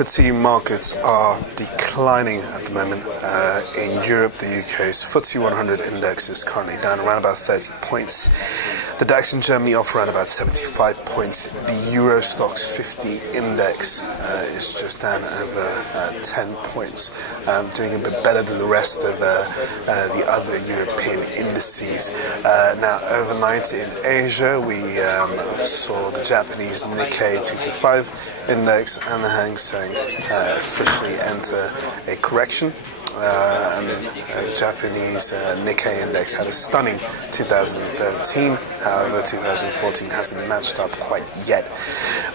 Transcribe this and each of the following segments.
Equity markets are declining at the moment. In Europe, the UK's FTSE 100 index is currently down around about 30 points. The DAX in Germany off around about 75 points. The Euro Stoxx 50 index is just down over 10 points, doing a bit better than the rest of the other European indices. Now, overnight in Asia, we saw the Japanese Nikkei 225 index and the Hang Seng officially enter a correction. And the Japanese Nikkei index had a stunning 2013, however 2014 hasn't matched up quite yet.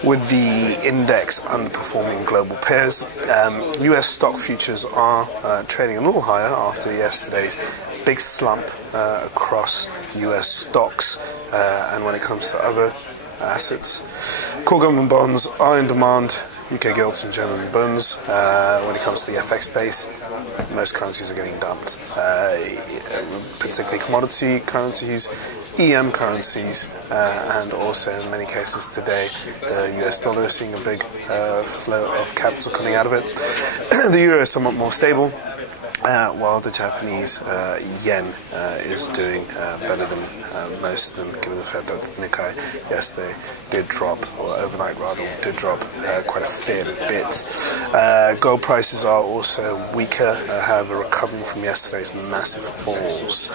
With the index underperforming global peers, US stock futures are trading a little higher after yesterday's big slump across US stocks, and when it comes to other assets, core government bonds are in demand. UK gilts and German bonds. When it comes to the FX base, most currencies are getting dumped, particularly commodity currencies, EM currencies, and also in many cases today the US dollar is seeing a big flow of capital coming out of it. The euro is somewhat more stable, while the Japanese yen is doing better than most of them, given the fact that the Nikkei yesterday did drop, or overnight rather, did drop quite a fair bit. Gold prices are also weaker, however recovering from yesterday's massive falls.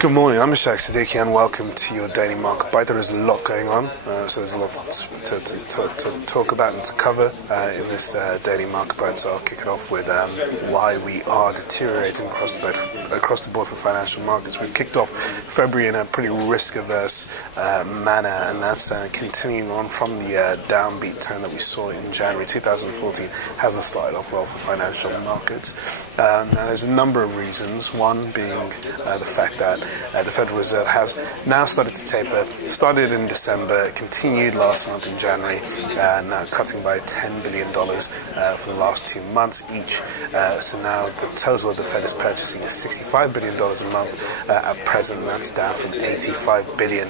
Good morning, I'm Ishaq Siddiqi and welcome to your Daily Market Bite. There is a lot going on, so there's a lot to talk about and to cover in this Daily Market Bite, so I'll kick it off with why we are deteriorating across the board for financial markets. We've kicked off February in a pretty risk-averse manner, and that's continuing on from the downbeat tone that we saw in January 2014. Hasn't started off well for financial markets. Now there's a number of reasons, one being the fact that the Federal Reserve has now started to taper. Started in December, continued last month in January, now cutting by $10 billion for the last 2 months each. So now the total of the Fed is purchasing is $65 billion a month at present, and that's down from $85 billion.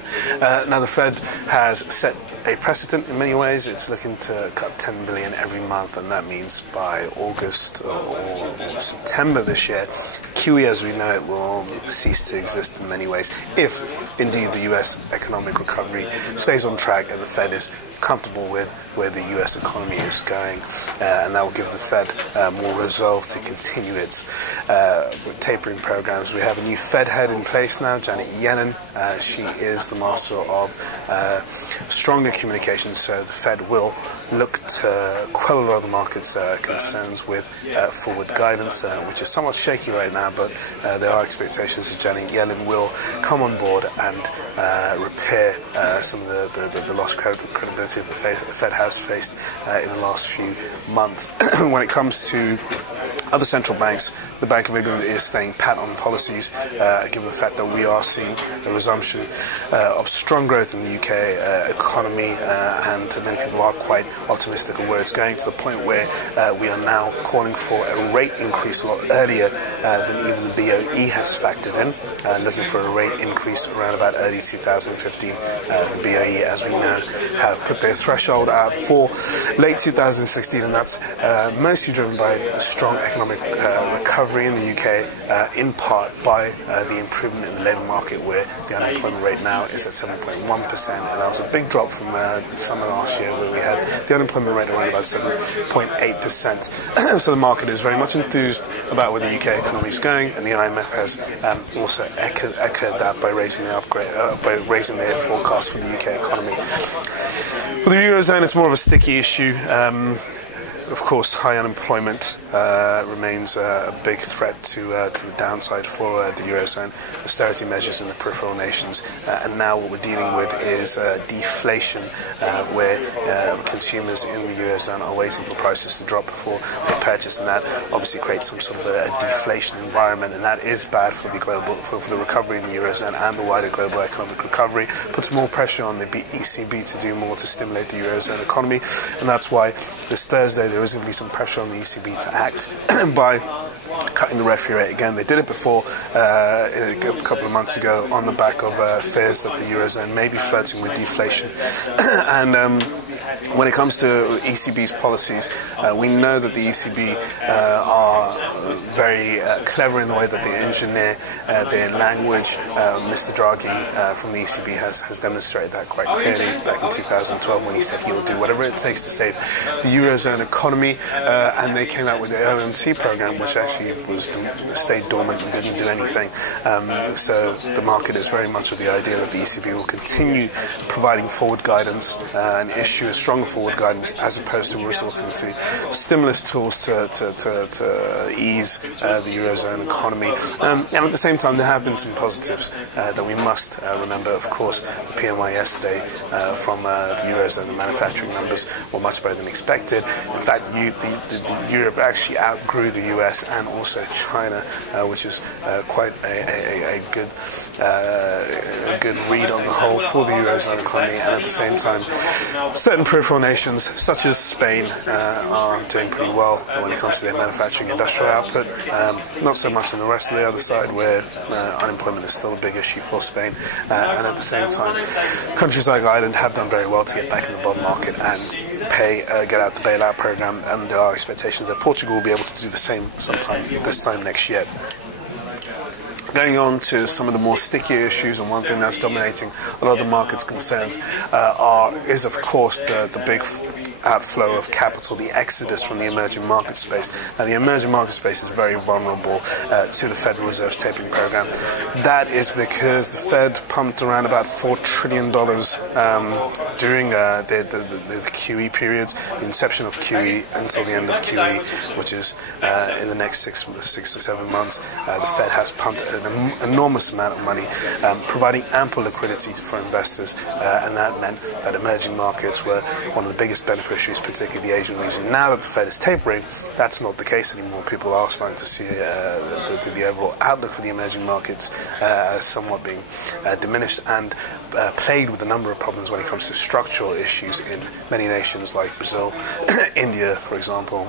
Now the Fed has set a precedent in many ways. It's looking to cut $10 billion every month, and that means by August or September this year, QE as we know it will cease to exist in many ways, if indeed the US economic recovery stays on track and the Fed is comfortable with where the US economy is going, and that will give the Fed more resolve to continue its tapering programs. We have a new Fed head in place now, Janet Yellen. She is the master of stronger communications, so the Fed will look to quell a lot of the market's concerns with forward guidance, which is somewhat shaky right now, but there are expectations that Janet Yellen will come on board and repair some of the lost credibility that the Fed has faced in the last few months. When it comes to other central banks, the Bank of England is staying pat on policies, given the fact that we are seeing a resumption of strong growth in the UK economy, and many people are quite optimistic of where it's going, to the point where we are now calling for a rate increase a lot earlier than even the BOE has factored in, looking for a rate increase around about early 2015. The BOE, as we know, have put their threshold out for late 2016, and that's mostly driven by the strong economic recovery in the UK, in part by the improvement in the labour market, where the unemployment rate now is at 7.1%, and that was a big drop from summer last year, where we had the unemployment rate around about 7.8%. So the market is very much enthused about where the UK economy is going, and the IMF has also echoed that by raising their forecast for the UK economy. For the Eurozone, it's more of a sticky issue. Of course, high unemployment remains a big threat to the downside for the Eurozone. Austerity measures in the peripheral nations, and now what we're dealing with is deflation, where consumers in the Eurozone are waiting for prices to drop before they purchase, and that obviously creates some sort of a deflation environment, and that is bad for the recovery in the Eurozone and the wider global economic recovery. Puts more pressure on the ECB to do more to stimulate the Eurozone economy, and that's why this Thursday there is going to be some pressure on the ECB to act by cutting the referee rate again. They did it before a couple of months ago on the back of fears that the Eurozone may be flirting with deflation. And When it comes to ECB's policies, we know that the ECB are very clever in the way that they engineer their language. Mr. Draghi from the ECB has demonstrated that quite clearly back in 2012 when he said he will do whatever it takes to save the Eurozone economy, and they came out with the OMT program, which actually stayed dormant and didn't do anything. So the market is very much of the idea that the ECB will continue providing forward guidance and issue a stronger forward guidance as opposed to resorting to stimulus tools to ease the Eurozone economy. And at the same time, there have been some positives that we must remember. Of course, the PMI yesterday from the Eurozone, the manufacturing numbers were much better than expected. In fact, Europe actually outgrew the US and also China, which is quite a good read on the whole for the Eurozone economy. And at the same time, certain peripheral nations such as Spain are doing pretty well when it comes to their manufacturing industrial output. Not so much on the rest of the other side, where unemployment is still a big issue for Spain. And at the same time, countries like Ireland have done very well to get back in the bond market and get out the bailout program, and there are expectations that Portugal will be able to do the same sometime this time next year. Going on to some of the more stickier issues, and one thing that's dominating a lot of the market's concerns is of course the big outflow of capital, the exodus from the emerging market space. Now, the emerging market space is very vulnerable to the Federal Reserve's tapering program. That is because the Fed pumped around about $4 trillion during the QE periods, the inception of QE until the end of QE, which is in the next six to 7 months. The Fed has pumped an enormous amount of money, providing ample liquidity for investors, and that meant that emerging markets were one of the biggest beneficiaries, particularly the Asian region. Now that the Fed is tapering, that's not the case anymore. People are starting to see the overall outlook for the emerging markets as somewhat being diminished and plagued with a number of problems when it comes to structural issues in many nations like Brazil, India, for example,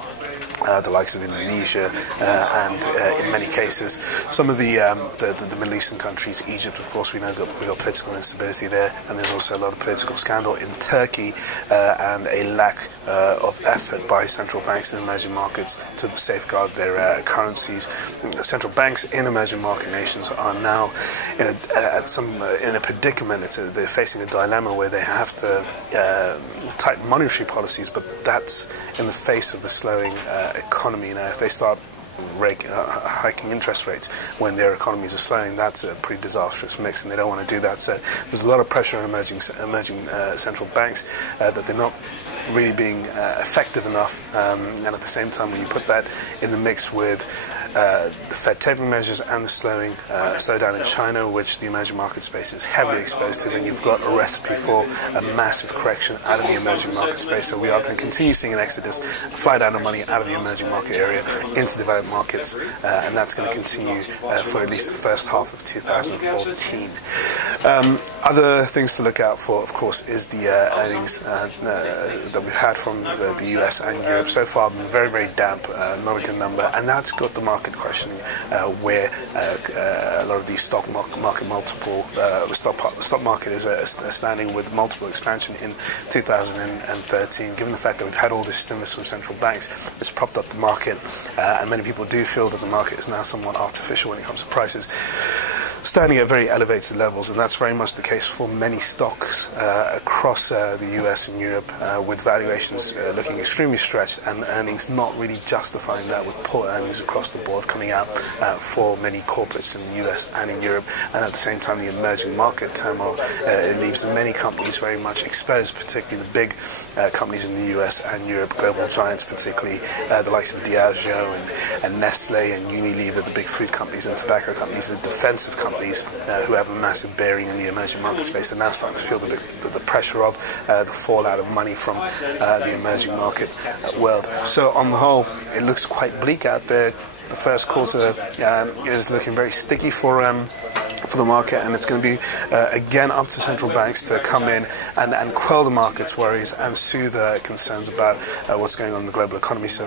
the likes of Indonesia, and in many cases some of the Middle Eastern countries. Egypt, of course, we know we got political instability there, and there's also a lot of political scandal in Turkey, and a lack of effort by central banks in emerging markets to safeguard their currencies. Central banks in emerging market nations are now in a predicament. They're facing a dilemma where they have to tighten monetary policies, but that's in the face of a slowing economy. Now, if they start hiking interest rates when their economies are slowing, that's a pretty disastrous mix, and they don't want to do that. So there's a lot of pressure on emerging central banks that they're not really being effective enough, and at the same time, when you put that in the mix with the Fed tapering measures and the slowdown in China, which the emerging market space is heavily exposed to, then you've got a recipe for a massive correction out of the emerging market space. So we are going to continue seeing an exodus, a fly down of money out of the emerging market area into developed markets, and that's going to continue for at least the first half of 2014. Other things to look out for, of course, is the earnings that we've had from the US and Europe. So far, been very, very damp, not a good number, and that's got the market questioning where a lot of these stock market multiple, the stock market is standing with multiple expansion in 2013. Given the fact that we've had all this stimulus from central banks, it's propped up the market, and many people do feel that the market is now somewhat artificial when it comes to prices, standing at very elevated levels, and that's very much the case for many stocks across the US and Europe, with valuations looking extremely stretched and earnings not really justifying that, with poor earnings across the board coming out for many corporates in the US and in Europe. And at the same time, the emerging market turmoil it leaves many companies very much exposed, particularly the big companies in the US and Europe, global giants, particularly the likes of Diageo and Nestle and Unilever, the big food companies and tobacco companies, the defensive companies who have a massive bearing in the emerging market space, are now starting to feel the pressure of the fallout of money from the emerging market world. So on the whole, it looks quite bleak out there. The first quarter is looking very sticky for for the market, and it's going to be again up to central banks to come in and quell the market's worries and soothe concerns about what's going on in the global economy. So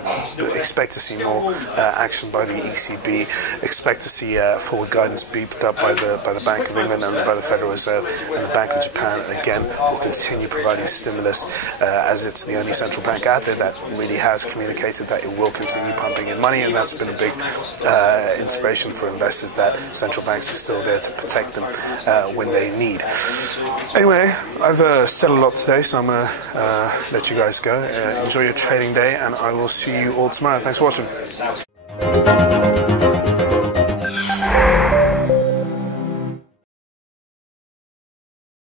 expect to see more action by the ECB, expect to see forward guidance beefed up by the Bank of England and by the Federal Reserve, and the Bank of Japan again will continue providing stimulus as it's the only central bank out there that really has communicated that it will continue pumping in money, and that's been a big inspiration for investors that central banks are still there to protect them when they need. Anyway, I've said a lot today, so I'm going to let you guys go. Enjoy your trading day, and I will see you all tomorrow. Thanks for watching.